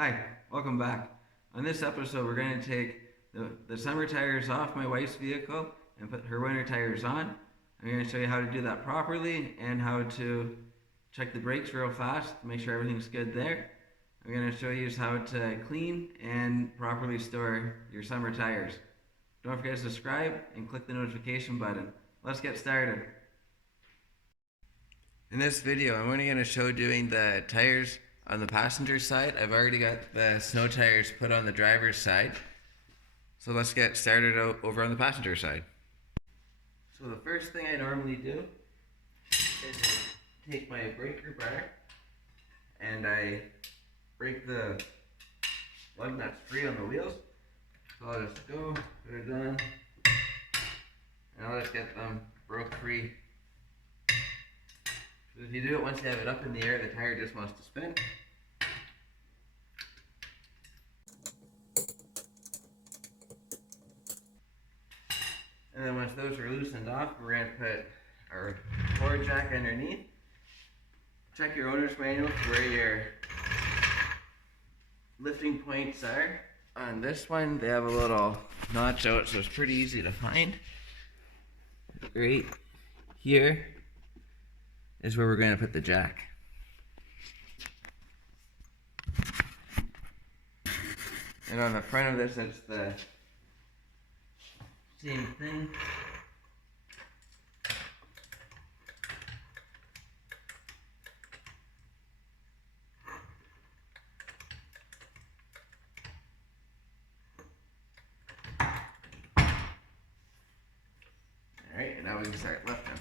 Hi, welcome back. On this episode, we're going to take the summer tires off my wife's vehicle and put her winter tires on. I'm going to show you how to do that properly and how to check the brakes real fast to make sure everything's good there. I'm going to show you how to clean and properly store your summer tires. Don't forget to subscribe and click the notification button. Let's get started. In this video, I'm only going to show doing the tires on the passenger side. I've already got the snow tires put on the driver's side. So let's get started over on the passenger side. So the first thing I normally do is take my breaker bar and I break the lug nuts free on the wheels. So I'll just go, put it on, and I'll just get them broke free. So if you do it once you have it up in the air, the tire just wants to spin. And then once those are loosened off, we're going to put our forward jack underneath. Check your owner's manual for where your lifting points are. On this one, they have a little notch out, so it's pretty easy to find. Right here is where we're going to put the jack. And on the front of this, it's the same thing. Alright, and now we can start lifting.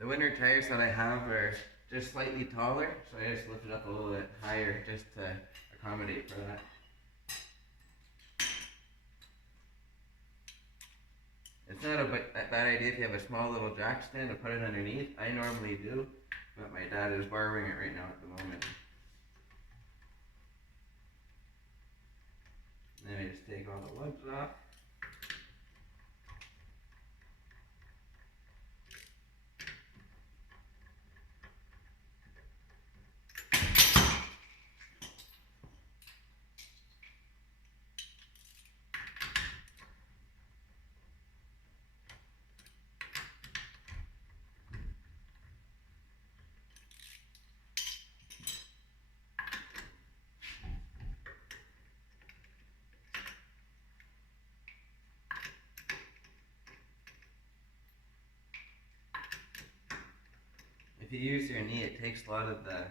The winter tires that I have are just slightly taller, so I just lift it up a little bit higher just to accommodate for that. It's not a bad idea if you have a small little jack stand to put it underneath. I normally do, but my dad is borrowing it right now at the moment. And then I just take all the lugs off. If you use your knee, it takes a lot of the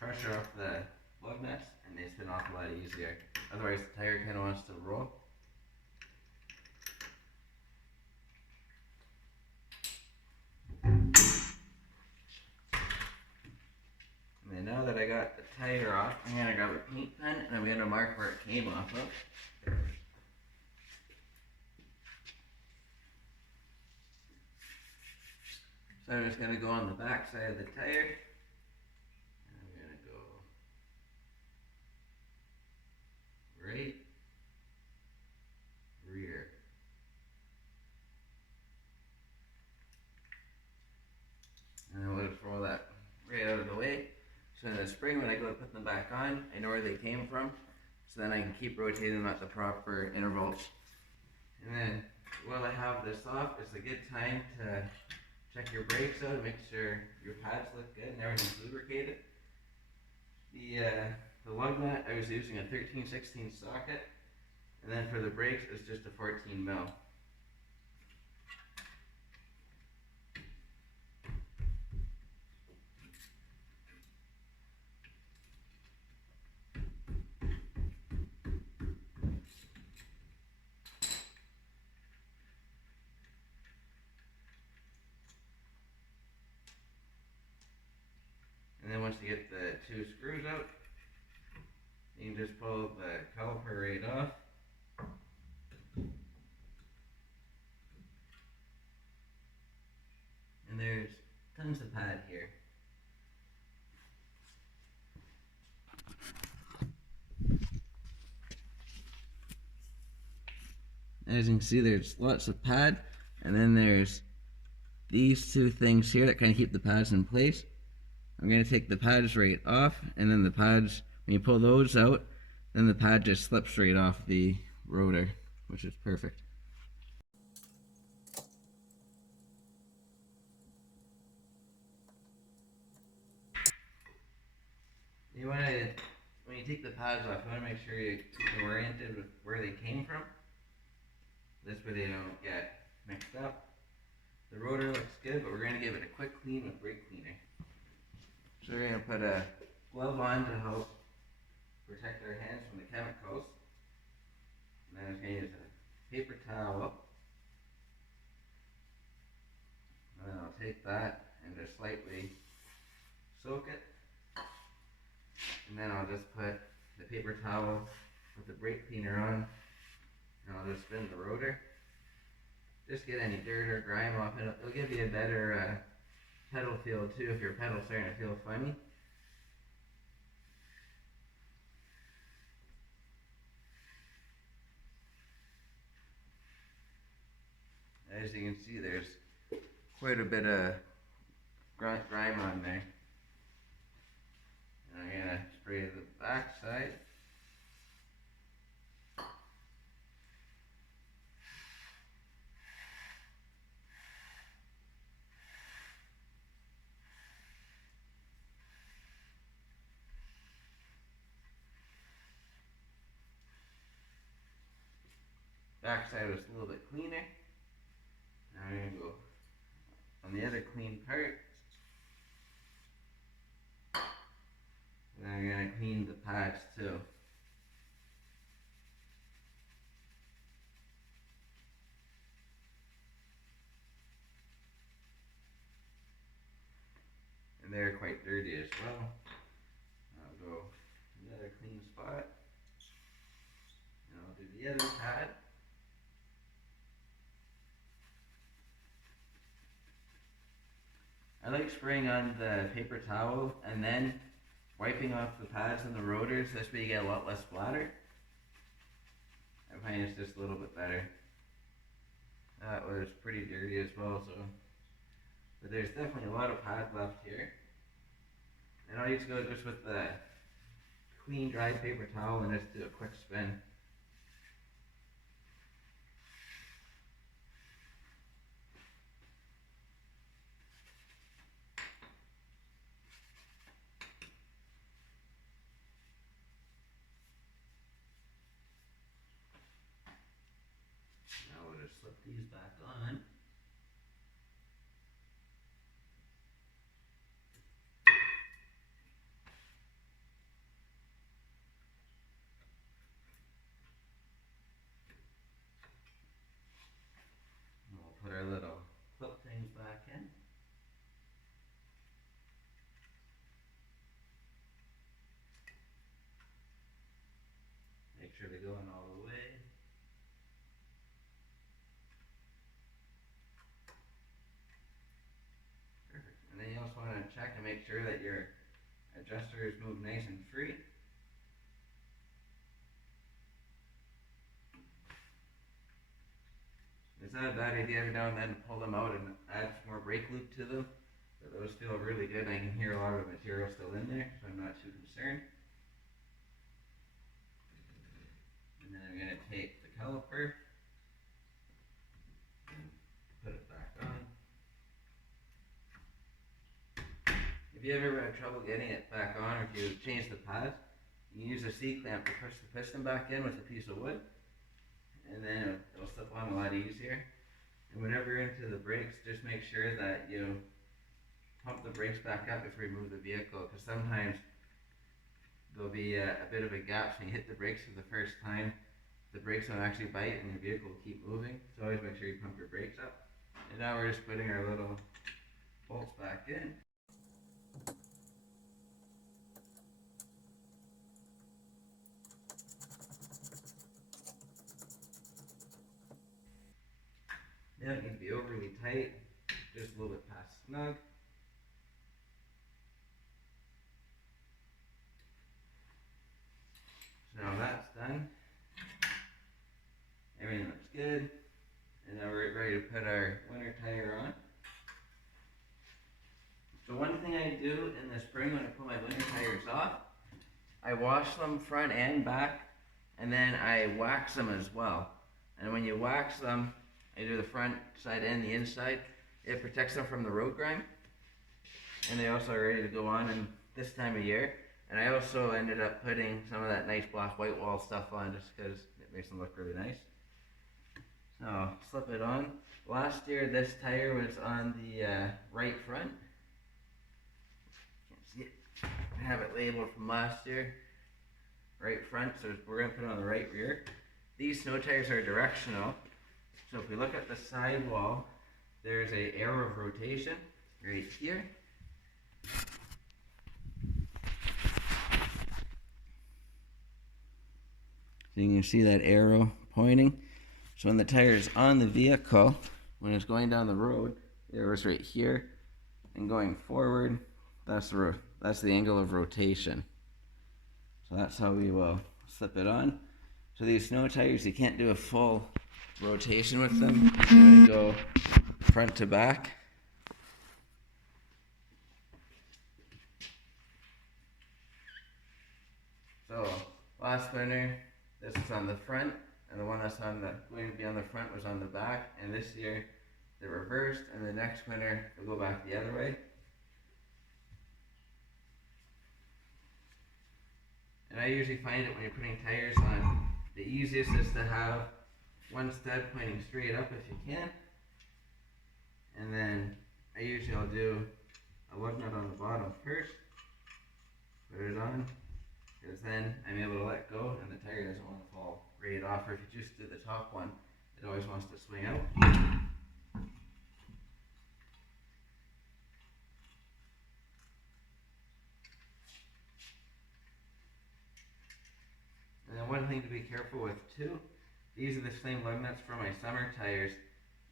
pressure off the lug nuts and they spin off a lot easier. Otherwise the tire kind of wants to roll. And then now that I got the tire off, I'm going to grab a paint pen and I'm going to mark where it came off of. So I'm just going to go on the back side of the tire. And I'm going to go right, rear. And then we'll just roll that right out of the way. So in the spring, when I go to put them back on, I know where they came from. So then I can keep rotating them at the proper intervals. And then while I have this off, it's a good time to check your brakes out and make sure your pads look good and everything's lubricated. The lug nut, I was using a 13/16 socket, and then for the brakes, it's just a 14 mil. And then once you get the two screws out, you can just pull the caliper right off. And there's tons of pad here. As you can see, there's lots of pad, and then there's these two things here that kind of keep the pads in place. I'm going to take the pads right off, and then the pads, when you pull those out, then the pad just slips right off the rotor, which is perfect. You want to, when you take the pads off, you want to make sure you keep them oriented with where they came from. This way they don't get mixed up. The rotor looks good, but we're going to give it a quick clean with brake cleaner. So we're going to put a glove on to help protect our hands from the chemicals. And then I'm going to use a paper towel. And then I'll take that and just slightly soak it. And then I'll just put the paper towel with the brake cleaner on, and I'll just spin the rotor. Just get any dirt or grime off it. It'll give you a better pedal feel too if your pedal's starting to feel funny. As you can see, there's quite a bit of grime on there. And I'm going to spray the back side. Back side was a little bit cleaner. Now I'm going to go on the other clean part. And I'm going to clean the pads too. And they're quite dirty as well. I'll go to the other clean spot. And I'll do the other pad. I like spraying on the paper towel and then wiping off the pads and the rotors. This way you get a lot less splatter. I find it's just a little bit better. That was pretty dirty as well, so. But there's definitely a lot of pad left here. And I'll just go just with the clean dry paper towel and just do a quick spin. Now we'll just slip these back on. Put our little clip things back in. Make sure they go in all the way. Perfect. And then you also want to check and make sure that your adjusters move nice and free. It's not a bad idea every now and then to pull them out and add some more brake loop to them. But those feel really good. I can hear a lot of material still in there, so I'm not too concerned. And then I'm going to take the caliper and put it back on. If you ever have trouble getting it back on, or if you change the pads, you can use a C-clamp to push the piston back in with a piece of wood. And then it'll slip on a lot easier. And whenever you're into the brakes, just make sure that you pump the brakes back up before you move the vehicle, because sometimes there'll be a bit of a gap. So you hit the brakes for the first time, the brakes won't actually bite and your vehicle will keep moving. So always make sure you pump your brakes up. And now we're just putting our little bolts back in. They don't need to be overly tight, just a little bit past snug. So now that's done. Everything looks good. filters off. I wash them front and back, and then I wax them as well. And when you wax them, I do the front side and the inside. It protects them from the road grime, and they also are ready to go on in this time of year. And I also ended up putting some of that nice black white wall stuff on just because it makes them look really nice. So slip it on. Last year this tire was on the right front. Can't see it. I have it labeled from last year. Right front, so we're going to put it on the right rear. These snow tires are directional. So if we look at the sidewall, there's an arrow of rotation right here. So you can see that arrow pointing. So when the tire is on the vehicle, when it's going down the road, the arrow's right here, and going forward, that's the angle of rotation. So that's how we will slip it on. So these snow tires, you can't do a full rotation with them. You're going to go front to back. So last winter, this was on the front, and the one that's going to be on the front was on the back. And this year, they're reversed, and the next winter, we'll go back the other way. And I usually find it when you're putting tires on, the easiest is to have one stud pointing straight up if you can. And then I'll do a lug nut on the bottom first, put it on, because then I'm able to let go and the tire doesn't want to fall right off. Or if you just do the top one, it always wants to swing out. And then one thing to be careful with too, these are the same lug nuts for my summer tires,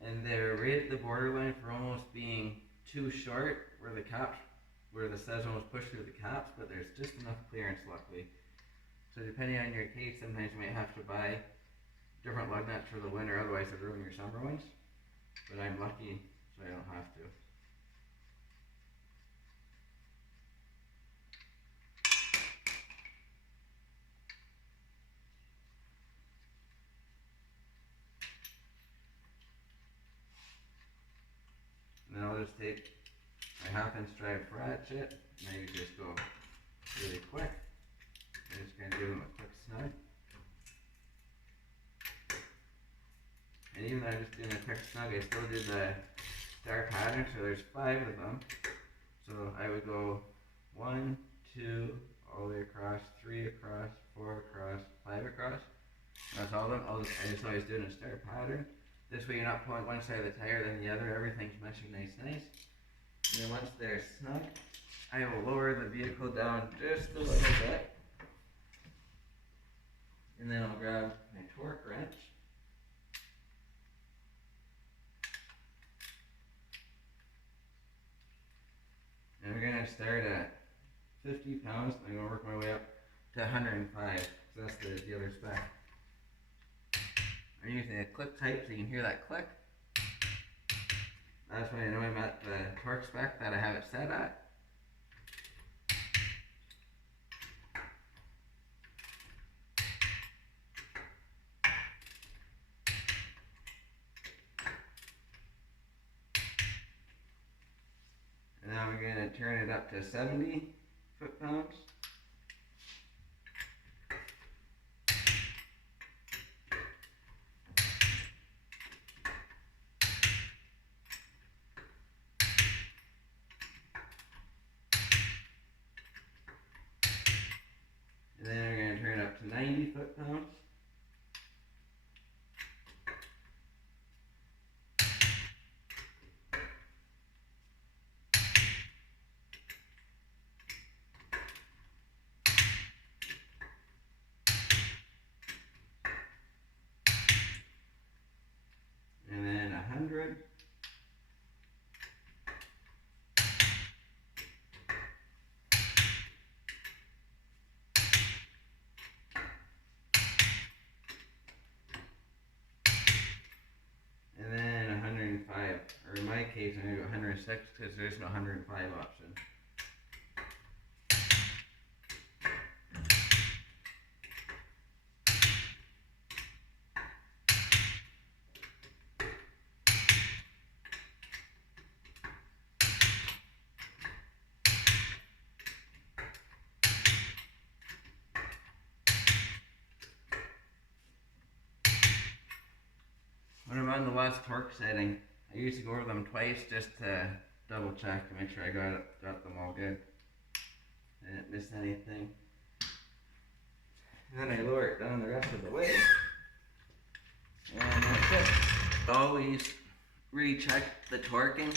and they're right at the borderline for almost being too short, where the studs almost push through the caps, but there's just enough clearance luckily. So depending on your case, sometimes you might have to buy different lug nuts for the winter, otherwise it'll ruin your summer ones. But I'm lucky, so I don't have to. And then I'll just take my 1/2" drive ratchet, and I just go really quick. I'm just going to give them a quick snug. And even though I'm just doing a quick snug, I still do the star pattern, so there's 5 of them. So I would go 1, 2, all the way across, 3 across, 4 across, 5 across. That's all of them. I just always do it in a star pattern. This way you're not pulling one side of the tire then the other, everything's meshing nice. And then once they're snug, I will lower the vehicle down just a little bit. And then I'll grab my torque wrench. And we're going to start at 50 pounds. I'm going to work my way up to 105. So that's the dealer spec. I'm using a click type so you can hear that click. That's when I know I'm at the torque spec that I have it set at. And now we're going to turn it up to 70 foot-pounds. And then we're going to turn it up to 90 foot-pounds. And then 100. And then 105, or in my case I'm going to go 106 because there's no 105 option. I'm on the last torque setting, I usually go over them twice just to double check and make sure I got them all good. I didn't miss anything. And then I lower it down the rest of the way. And that's it. Always recheck the torquing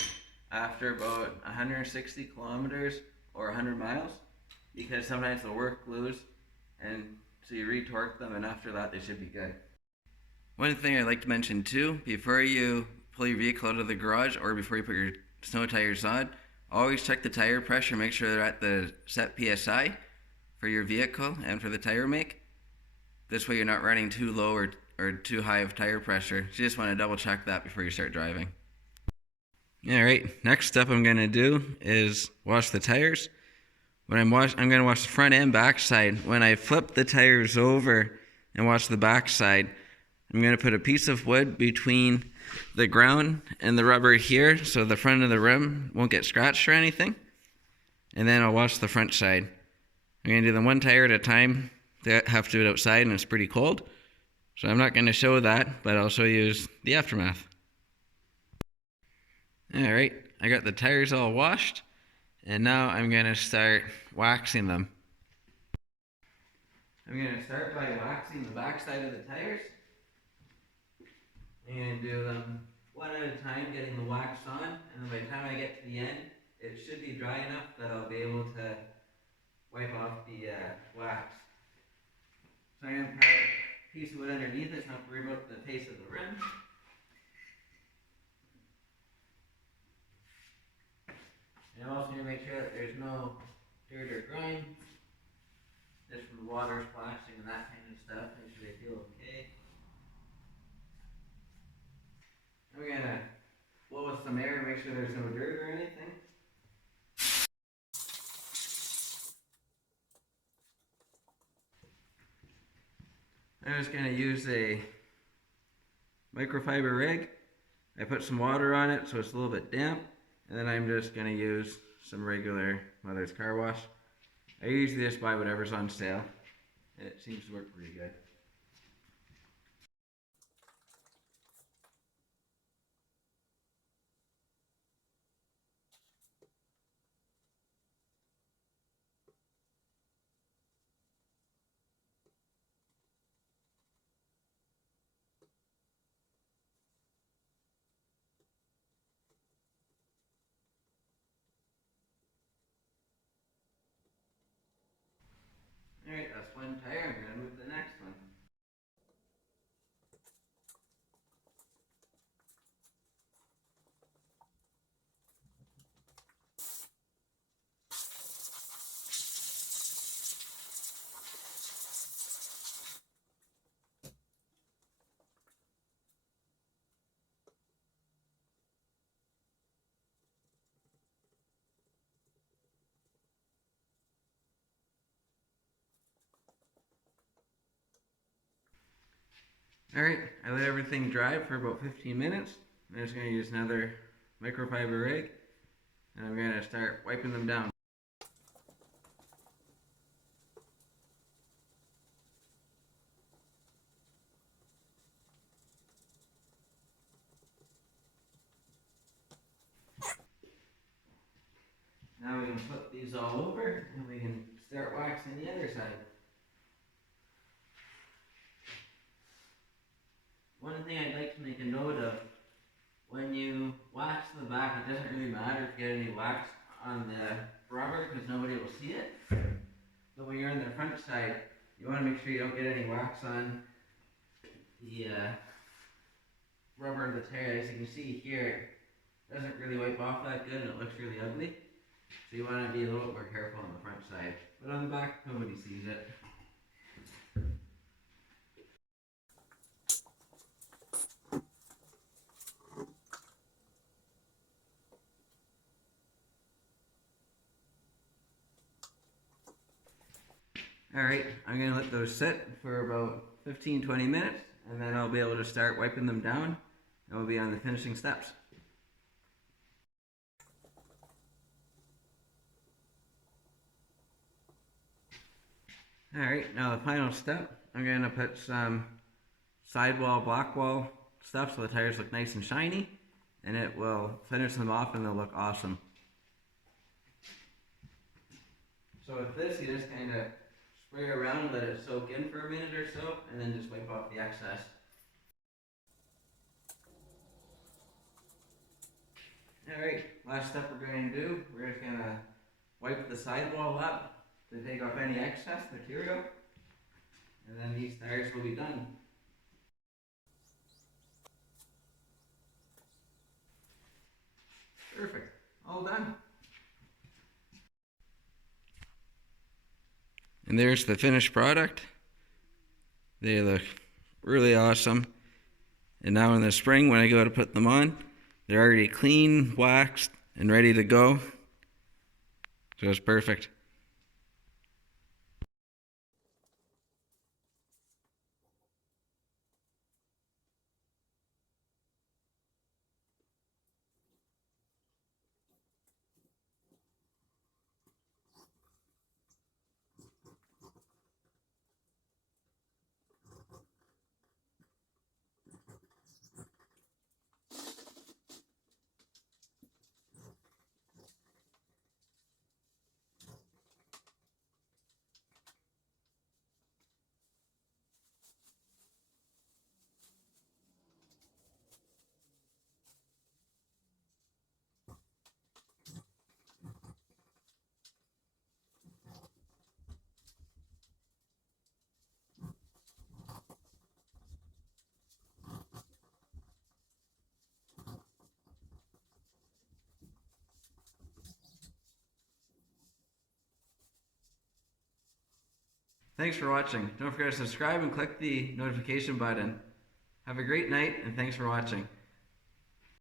after about 160 kilometers or 100 miles, because sometimes they'll work loose, and so you retorque them, and after that they should be good. One thing I'd like to mention too, before you pull your vehicle out of the garage or before you put your snow tires on, always check the tire pressure, make sure they're at the set PSI for your vehicle and for the tire make. This way you're not running too low or too high of tire pressure. So you just want to double check that before you start driving. Alright, next step I'm going to do is wash the tires. When I'm going to wash the front and back side. When I flip the tires over and wash the back side, I'm going to put a piece of wood between the ground and the rubber here so the front of the rim won't get scratched or anything. And then I'll wash the front side. I'm going to do them one tire at a time. They have to do it outside and it's pretty cold. So I'm not going to show that, but I'll show you the aftermath. Alright, I got the tires all washed, and now I'm going to start waxing them. I'm going to start by waxing the back side of the tires. I'm going to do them one at a time, getting the wax on, and then by the time I get to the end, it should be dry enough that I'll be able to wipe off the wax. So I'm going to put a piece of wood underneath it, so I don't have to worry about the face of the rim. And I'm also going to make sure that there's no dirt or grime, just from the water splashing and that kind of stuff. Make sure they feel okay. And we're going to blow with some air to make sure there's no dirt or anything. I'm just going to use a microfiber rag. I put some water on it so it's a little bit damp. And then I'm just going to use some regular Mother's Car Wash. I usually just buy whatever's on sale. And it seems to work pretty good. Alright, that's one tire. I'm going to move to the next one. Alright, I let everything dry for about 15 minutes. I'm just going to use another microfiber rag, and I'm going to start wiping them down. Now we can flip these all over, and we can start waxing the other side. One thing I'd like to make a note of, when you wax the back, it doesn't really matter if you get any wax on the rubber because nobody will see it. But when you're on the front side, you want to make sure you don't get any wax on the rubber of the tire. As you can see here, it doesn't really wipe off that good and it looks really ugly. So you want to be a little bit more careful on the front side. But on the back, nobody sees it. Alright, I'm going to let those sit for about 15-20 minutes, and then I'll be able to start wiping them down, and we'll be on the finishing steps. Alright, now the final step, I'm going to put some sidewall, block wall stuff so the tires look nice and shiny, and it will finish them off and they'll look awesome. So with this, you just kind of spray around, let it soak in for a minute or so, and then just wipe off the excess. Alright, last step we're going to do, we're just going to wipe the sidewall up to take off any excess material, and then these tires will be done. Perfect, all done. And there's the finished product. They look really awesome. And now in the spring when I go to put them on, they're already clean, waxed, and ready to go. So it's perfect. Thanks for watching. Don't forget to subscribe and click the notification button. Have a great night, and thanks for watching.